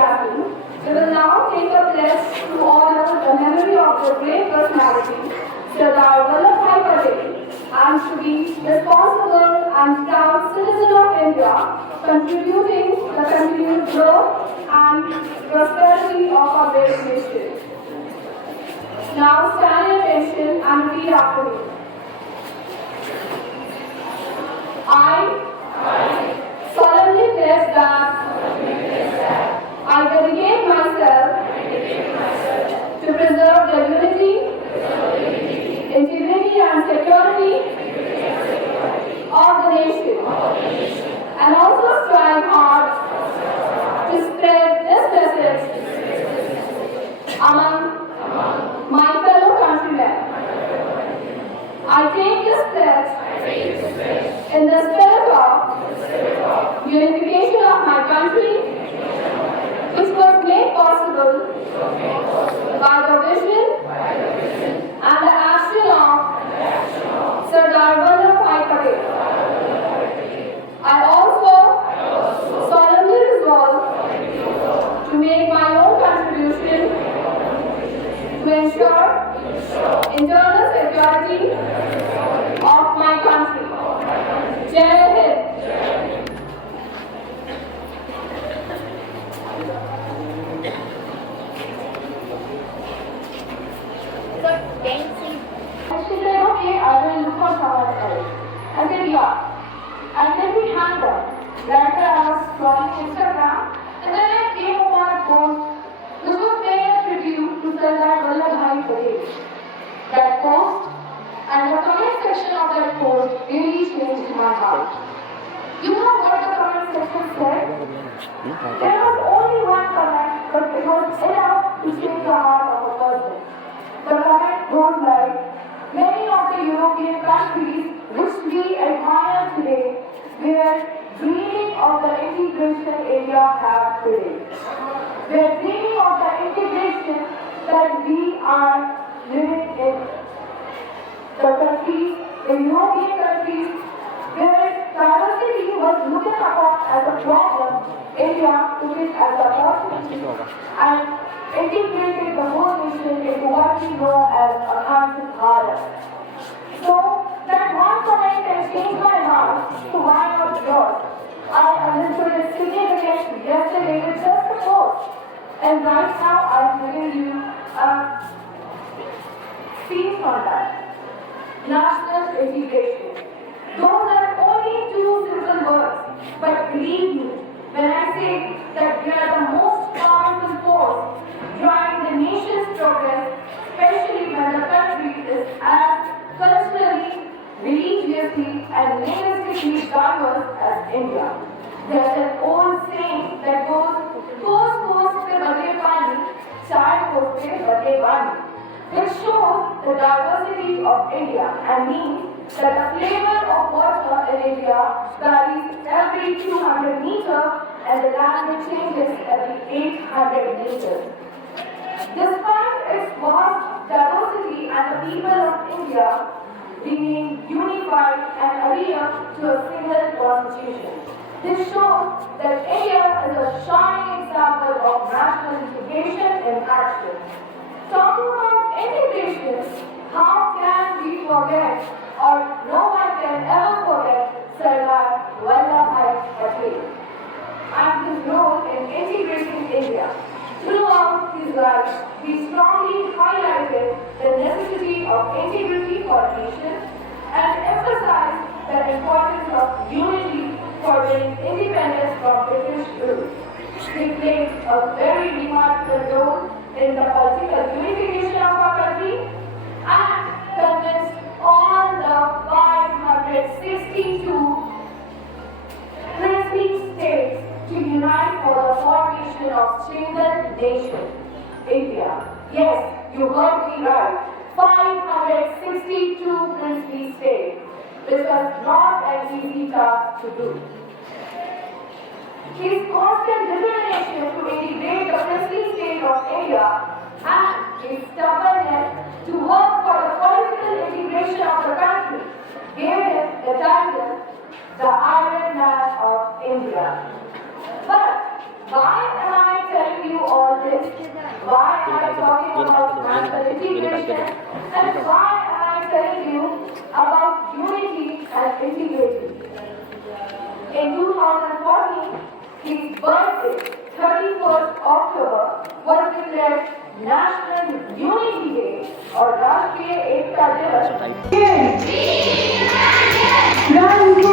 gathering, we will now take a pledge to honor the memory of the great personality, Sardar Vallabhbhai Patel, and to be responsible and proud citizen of India, contributing the continued growth and prosperity of our great nation. Now stand at attention and repeat after me. I solemnly pledge that I dedicate myself to preserve the unity, integrity and security of the nation, and also strive hard to spread this message among my fellow countrymen. I take this pledge in the spirit of unification of my country, which was made possible by the vision and the action of Sardar Vallabhbhai Patel. I also solemnly resolve to make my own contribution to ensure internal security of my country. Jai Hind. She said, okay, I will look for someone else. I said, yeah. And then we hung up. Later I was scrolling Instagram and then I came upon a post which was paying a tribute to Sardar Vallabhbhai Patel. That post and the comment section of that post really changed my heart. You know what the comment section said? There was only one comment, but it was enough to change the heart of a person. The comment goes like, many of the European countries which we admire today were dreaming of the integration India has today. We are dreaming of the integration that we are living in. The countries, the European countries, where diversity was looked upon as a problem, India took it as an opportunity and integrated the whole nation into what we know as a country Bharat. So that one comment can change my heart to why not yours. I understood its significance yesterday with just a post. And right now I'm giving you a speech on that. National integration. Those are only two simple words, but believe me, when I say that they are the most powerful force driving the nation's progress, especially when the country is as culturally, religiously, and linguistically diverse as India. There's an old saying that goes, "Coast pe bade pani, chai coast pe bade bani," which shows the diversity of India and means that the flavor of water in India varies every 200 meters and the language changes every 800 meters. Despite its vast diversity and the people of India being unified and adhere to a single constitution, this shows that India is a shining example of national integration in action. Talking about integration, how can we forget, or no one can ever forget, Sardar Vallabhbhai Patel and his role in integrating India. Throughout his life, he strongly highlighted the necessity of integrity for nations and emphasized the importance of unity for winning independence from British rule. He played a very remarkable role in the political unification of our country and convinced all the 562 princely states to unite for the formation of single nation, India. Yes, you heard me right. 562 princely states. This was not an easy task to do. His constant determination to integrate the princely state of India and his stubbornness to work for the political integration of the country gave him the title, the Iron Man of India. But why am I telling you all this. Why am I talking about national integration and why am I telling you about unity and integration? In 2014, his birthday, 31st October, was declared National Unity Day or Rashtriya Ekta Diwas. Run,